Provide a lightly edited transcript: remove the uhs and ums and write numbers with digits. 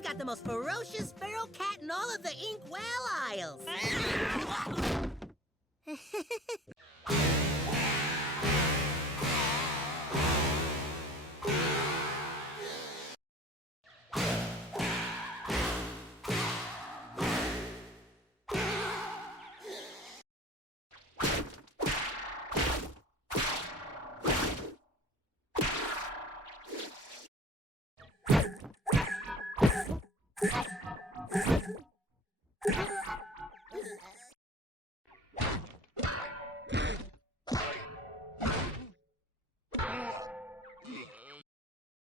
We've got the most ferocious feral cat in all of the Inkwell Isles.